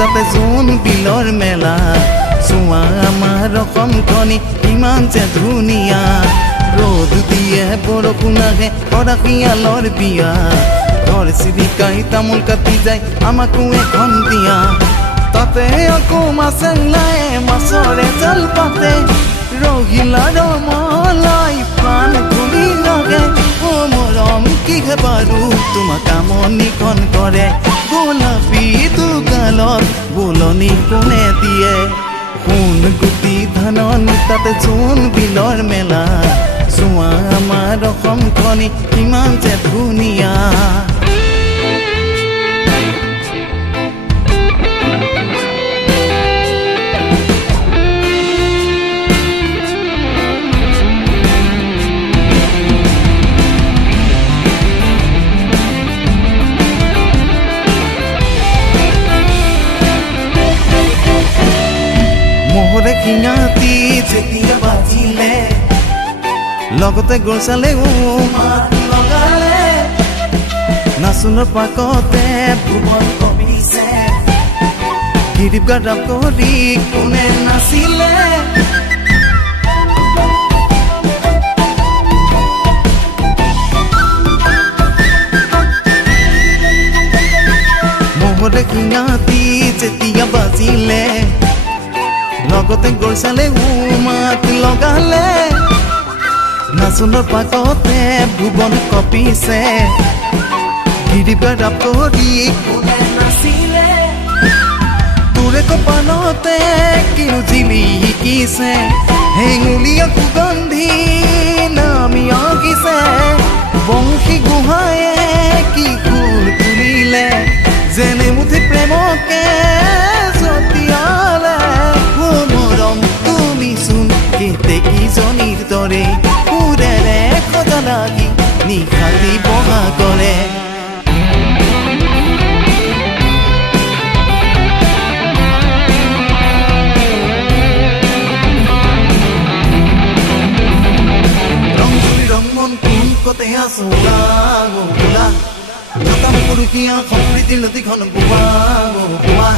তাতে জোন বিলৰ মেলা চোৱা আমাৰ অসমখনি ইমান যে ধুনীয়া ৰ'দ দিয়ে বৰষুণ আহে অৰাশিয়ালৰ বিয়া ঘৰ চিৰিকাই তামোল কাটি যায় আমাকো এখন দিয়া তাতে আকৌ মাছে ওলায় মাছৰে জাল পাতে ৰহিলা ৰমলাই প্ৰাণ ঘূৰি লাগে অ মৰম কিহে বাৰু তোমাক আমনিখন কৰে গোলাপী দুগালত বোলনি কোনে দিয়ে সোণ গুটি ধানন তাতে জোন বিলৰ মেলা চোৱা আমাৰ অসমখনি ইমান যে ধুনীয়া মোহৰে শিঙাতি যেতিয়া বাজিলে লগতে গছালেও মাত লগালে নাচোনৰ পাকতে ভুৱন কমিছে গিৰিপ গাৰাপ কৰি কোনে নাচিলে মোহৰে শিঙাতি যেতিয়া বাজিলে লগতে গছালে মাত লগালে নাচোনৰ পাকতে ভুৱন কপিছে গিৰিবাৰাপ কৰি কোনে নাচিলে তোৰে কপালতে কিনো জিলি শিকিছে হেঙুলীয়া সুগন্ধি নামি অগিছে বংশী গোহাঁয়ে কি সুৰ তুলিলে যেনে মুঠি প্ৰেমকে জতিয়ালে তুমি চোন কেতেকীজনীৰ দৰে সুৰেৰে সজা লাগি নিশাতি বহা কৰে ৰং তুলি ৰং মন কোন কতে আছো গোলা যতাম পুৰুষীয়া সম্প্ৰীতিৰ নদীখন বোৱা